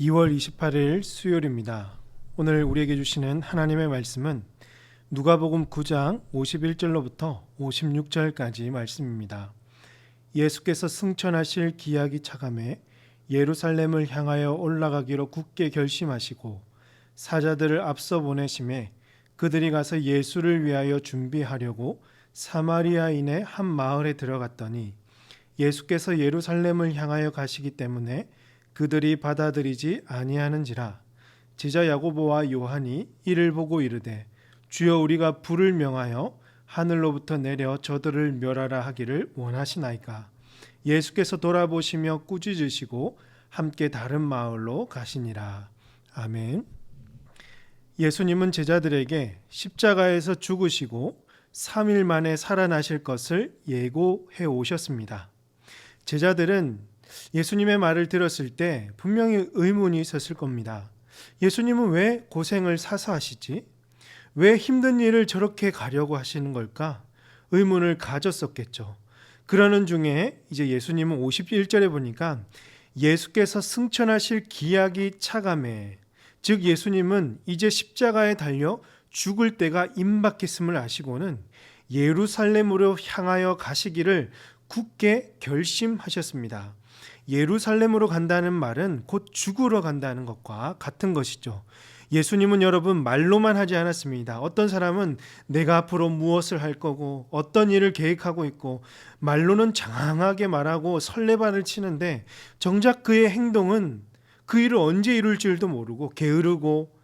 2월 28일 수요일입니다. 오늘 우리에게 주시는 하나님의 말씀은 누가복음 9장 51절로부터 56절까지 말씀입니다. 예수께서 승천하실 기약이 차감해 예루살렘을 향하여 올라가기로 굳게 결심하시고 사자들을 앞서 보내심에 그들이 가서 예수를 위하여 준비하려고 사마리아인의 한 마을에 들어갔더니 예수께서 예루살렘을 향하여 가시기 때문에 그들이 받아들이지 아니하는지라. 제자 야고보와 요한이 이를 보고 이르되 주여, 우리가 불을 명하여 하늘로부터 내려 저들을 멸하라 하기를 원하시나이까. 예수께서 돌아보시며 꾸짖으시고 함께 다른 마을로 가시니라. 아멘. 예수님은 제자들에게 십자가에서 죽으시고 3일 만에 살아나실 것을 예고해 오셨습니다. 제자들은 예수님의 말을 들었을 때 분명히 의문이 있었을 겁니다. 예수님은 왜 고생을 사서 하시지? 왜 힘든 일을 저렇게 가려고 하시는 걸까? 의문을 가졌었겠죠. 그러는 중에 이제 예수님은 51절에 보니까 예수께서 승천하실 기약이 차감해, 즉 예수님은 이제 십자가에 달려 죽을 때가 임박했음을 아시고는 예루살렘으로 향하여 가시기를 굳게 결심하셨습니다. 예루살렘으로 간다는 말은 곧 죽으러 간다는 것과 같은 것이죠. 예수님은 여러분 말로만 하지 않았습니다. 어떤 사람은 내가 앞으로 무엇을 할 거고 어떤 일을 계획하고 있고 말로는 장황하게 말하고 설레발을 치는데 정작 그의 행동은 그 일을 언제 이룰 줄도 모르고 게으르고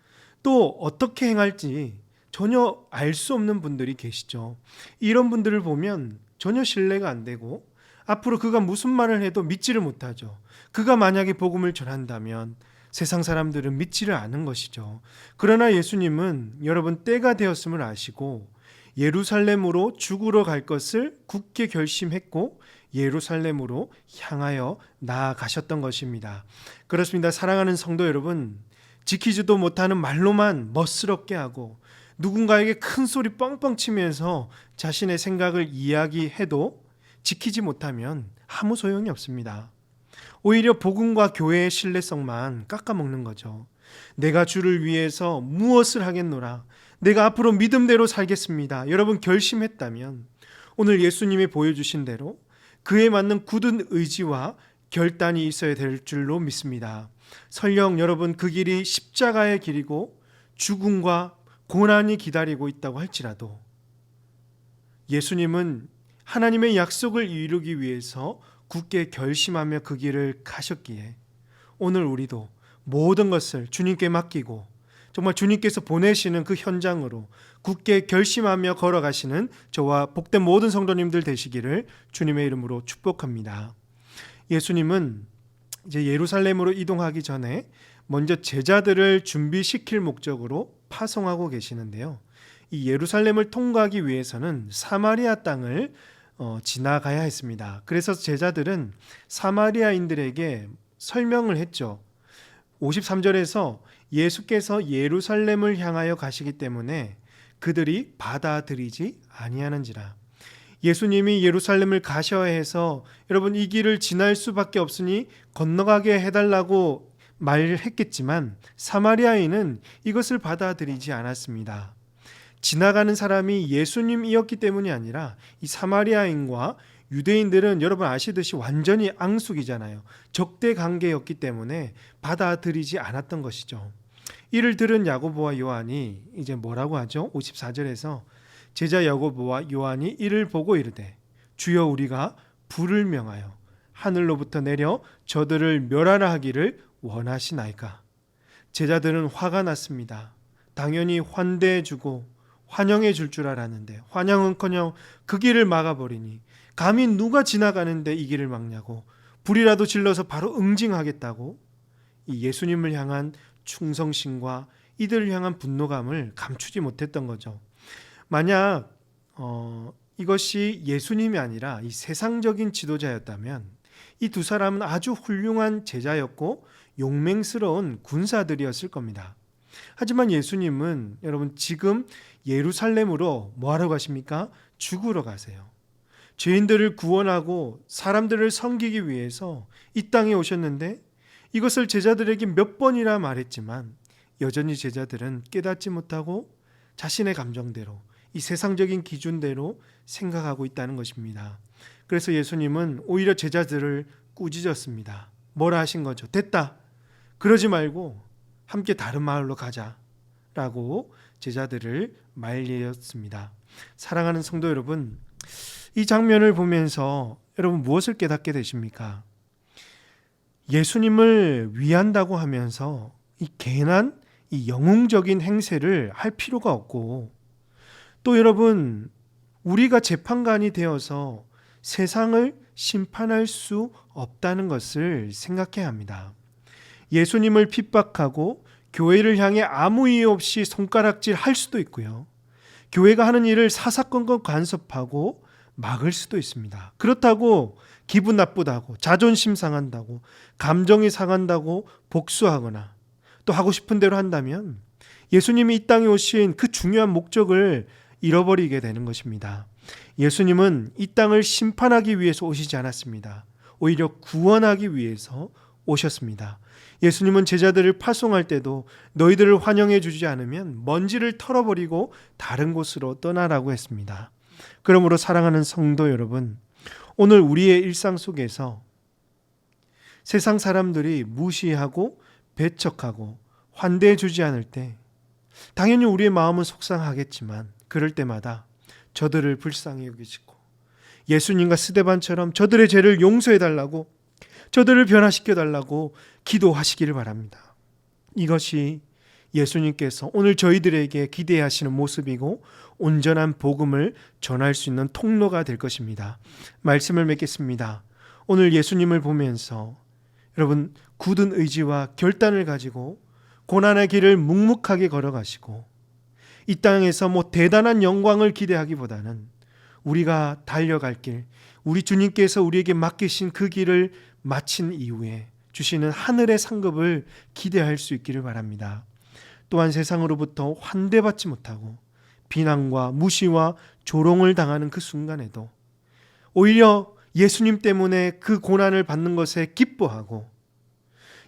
또 어떻게 행할지 전혀 알 수 없는 분들이 계시죠. 이런 분들을 보면 전혀 신뢰가 안 되고 앞으로 그가 무슨 말을 해도 믿지를 못하죠. 그가 만약에 복음을 전한다면 세상 사람들은 믿지를 않은 것이죠. 그러나 예수님은 여러분 때가 되었음을 아시고 예루살렘으로 죽으러 갈 것을 굳게 결심했고 예루살렘으로 향하여 나아가셨던 것입니다. 그렇습니다. 사랑하는 성도 여러분, 지키지도 못하는 말로만 멋스럽게 하고 누군가에게 큰 소리 뻥뻥 치면서 자신의 생각을 이야기해도 지키지 못하면 아무 소용이 없습니다. 오히려 복음과 교회의 신뢰성만 깎아먹는 거죠. 내가 주를 위해서 무엇을 하겠노라, 내가 앞으로 믿음대로 살겠습니다, 여러분 결심했다면 오늘 예수님이 보여주신 대로 그에 맞는 굳은 의지와 결단이 있어야 될 줄로 믿습니다. 설령 여러분 그 길이 십자가의 길이고 죽음과 고난이 기다리고 있다고 할지라도 예수님은 하나님의 약속을 이루기 위해서 굳게 결심하며 그 길을 가셨기에 오늘 우리도 모든 것을 주님께 맡기고 정말 주님께서 보내시는 그 현장으로 굳게 결심하며 걸어가시는 저와 복된 모든 성도님들 되시기를 주님의 이름으로 축복합니다. 예수님은 이제 예루살렘으로 이동하기 전에 먼저 제자들을 준비시킬 목적으로 파송하고 계시는데요. 이 예루살렘을 통과하기 위해서는 사마리아 땅을 지나가야 했습니다. 그래서 제자들은 사마리아인들에게 설명을 했죠. 53절에서 예수께서 예루살렘을 향하여 가시기 때문에 그들이 받아들이지 아니하는지라. 예수님이 예루살렘을 가셔야 해서 여러분 이 길을 지날 수밖에 없으니 건너가게 해달라고 말했겠지만 사마리아인은 이것을 받아들이지 않았습니다. 지나가는 사람이 예수님이었기 때문이 아니라 이 사마리아인과 유대인들은 여러분 아시듯이 완전히 앙숙이잖아요. 적대 관계였기 때문에 받아들이지 않았던 것이죠. 이를 들은 야고보와 요한이 이제 뭐라고 하죠? 54절에서 제자 야고보와 요한이 이를 보고 이르되 주여, 우리가 불을 명하여 하늘로부터 내려 저들을 멸하라 하기를 원하시나이까. 제자들은 화가 났습니다. 당연히 환대해 주고 환영해 줄 줄 알았는데 환영은커녕 그 길을 막아버리니 감히 누가 지나가는데 이 길을 막냐고, 불이라도 질러서 바로 응징하겠다고 이 예수님을 향한 충성심과 이들을 향한 분노감을 감추지 못했던 거죠. 만약 이것이 예수님이 아니라 이 세상적인 지도자였다면 이 두 사람은 아주 훌륭한 제자였고 용맹스러운 군사들이었을 겁니다. 하지만 예수님은 여러분 지금 예루살렘으로 뭐하러 가십니까? 죽으러 가세요. 죄인들을 구원하고 사람들을 섬기기 위해서 이 땅에 오셨는데 이것을 제자들에게 몇 번이나 말했지만 여전히 제자들은 깨닫지 못하고 자신의 감정대로, 이 세상적인 기준대로 생각하고 있다는 것입니다. 그래서 예수님은 오히려 제자들을 꾸짖었습니다. 뭐라 하신 거죠? 됐다. 그러지 말고 함께 다른 마을로 가자라고 제자들을 말리었습니다. 사랑하는 성도 여러분, 이 장면을 보면서 여러분 무엇을 깨닫게 되십니까? 예수님을 위한다고 하면서 이 괜한 이 영웅적인 행세를 할 필요가 없고, 또 여러분 우리가 재판관이 되어서 세상을 심판할 수 없다는 것을 생각해야 합니다. 예수님을 핍박하고 교회를 향해 아무 이유 없이 손가락질 할 수도 있고요. 교회가 하는 일을 사사건건 간섭하고 막을 수도 있습니다. 그렇다고 기분 나쁘다고, 자존심 상한다고, 감정이 상한다고 복수하거나 또 하고 싶은 대로 한다면 예수님이 이 땅에 오신 그 중요한 목적을 잃어버리게 되는 것입니다. 예수님은 이 땅을 심판하기 위해서 오시지 않았습니다. 오히려 구원하기 위해서 오셨습니다. 예수님은 제자들을 파송할 때도 너희들을 환영해 주지 않으면 먼지를 털어버리고 다른 곳으로 떠나라고 했습니다. 그러므로 사랑하는 성도 여러분, 오늘 우리의 일상 속에서 세상 사람들이 무시하고 배척하고 환대해 주지 않을 때 당연히 우리의 마음은 속상하겠지만 그럴 때마다 저들을 불쌍히 여기시고 예수님과 스데반처럼 저들의 죄를 용서해 달라고, 저들을 변화시켜 달라고 기도하시기를 바랍니다. 이것이 예수님께서 오늘 저희들에게 기대하시는 모습이고 온전한 복음을 전할 수 있는 통로가 될 것입니다. 말씀을 맺겠습니다. 오늘 예수님을 보면서 여러분 굳은 의지와 결단을 가지고 고난의 길을 묵묵하게 걸어가시고 이 땅에서 대단한 영광을 기대하기보다는 우리가 달려갈 길, 우리 주님께서 우리에게 맡기신 그 길을 마친 이후에 주시는 하늘의 상급을 기대할 수 있기를 바랍니다. 또한 세상으로부터 환대받지 못하고 비난과 무시와 조롱을 당하는 그 순간에도 오히려 예수님 때문에 그 고난을 받는 것에 기뻐하고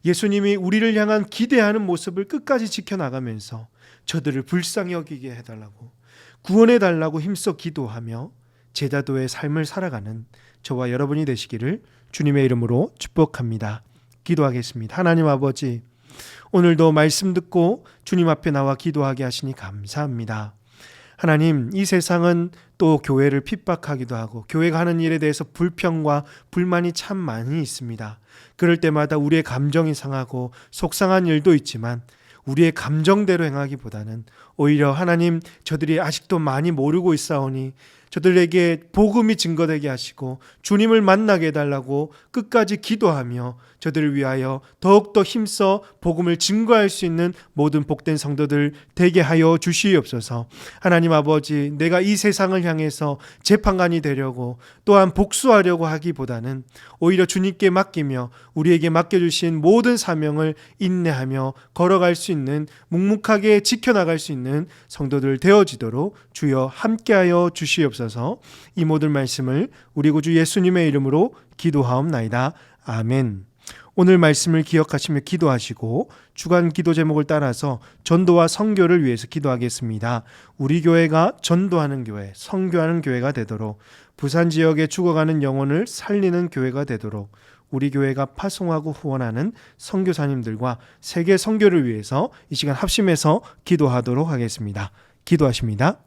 예수님이 우리를 향한 기대하는 모습을 끝까지 지켜나가면서 저들을 불쌍히 여기게 해달라고, 구원해달라고 힘써 기도하며 제자도의 삶을 살아가는 저와 여러분이 되시기를 주님의 이름으로 축복합니다. 기도하겠습니다. 하나님 아버지, 오늘도 말씀 듣고 주님 앞에 나와 기도하게 하시니 감사합니다. 하나님, 이 세상은 또 교회를 핍박하기도 하고 교회가 하는 일에 대해서 불평과 불만이 참 많이 있습니다. 그럴 때마다 우리의 감정이 상하고 속상한 일도 있지만 우리의 감정대로 행하기보다는 오히려 하나님, 저들이 아직도 많이 모르고 있사오니 저들에게 복음이 증거되게 하시고 주님을 만나게 해달라고 끝까지 기도하며 저들을 위하여 더욱더 힘써 복음을 증거할 수 있는 모든 복된 성도들 되게 하여 주시옵소서. 하나님 아버지, 내가 이 세상을 향해서 재판관이 되려고 또한 복수하려고 하기보다는 오히려 주님께 맡기며 우리에게 맡겨주신 모든 사명을 인내하며 걸어갈 수 있는, 묵묵하게 지켜나갈 수 있는 성도들 되어지도록 주여 함께하여 주시옵소서. 이 모든 말씀을 우리 구주 예수님의 이름으로 기도하옵나이다. 아멘. 오늘 말씀을 기억하시며 기도하시고 주간 기도 제목을 따라서 전도와 선교를 위해서 기도하겠습니다. 우리 교회가 전도하는 교회, 선교하는 교회가 되도록, 부산 지역에 죽어가는 영혼을 살리는 교회가 되도록, 우리 교회가 파송하고 후원하는 선교사님들과 세계 선교를 위해서 이 시간 합심해서 기도하도록 하겠습니다. 기도하십니다.